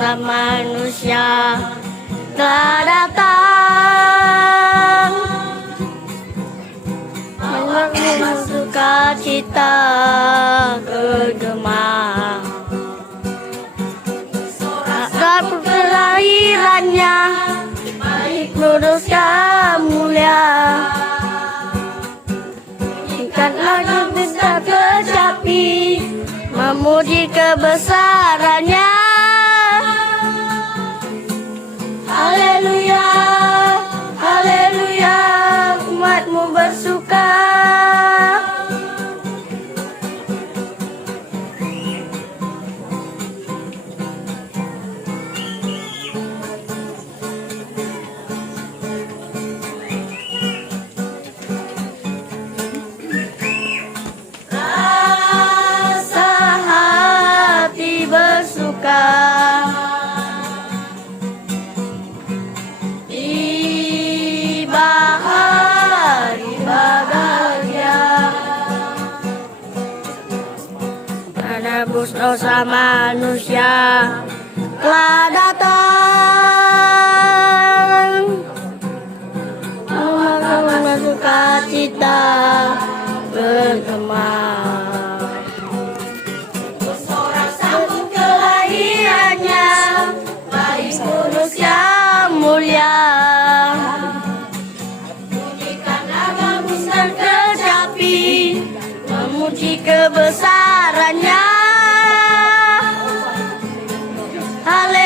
dosa manusia telah datang, menyebabkan sukacita bergema. Agar kelahirannya baik lurus dan mulia, tingkat lagi bisa kecapi, memuji kebesarannya. Haleluya, haleluya, umatmu bersuka. Rasa hati bersuka, menebus dosa manusia telah datang, memaknai sukacita bergema. Bersorak sambut kelahirannya, baik kudus yang mulia. Pujikanlah bagus dan kecapi, memuji kebesarannya. Haleluya.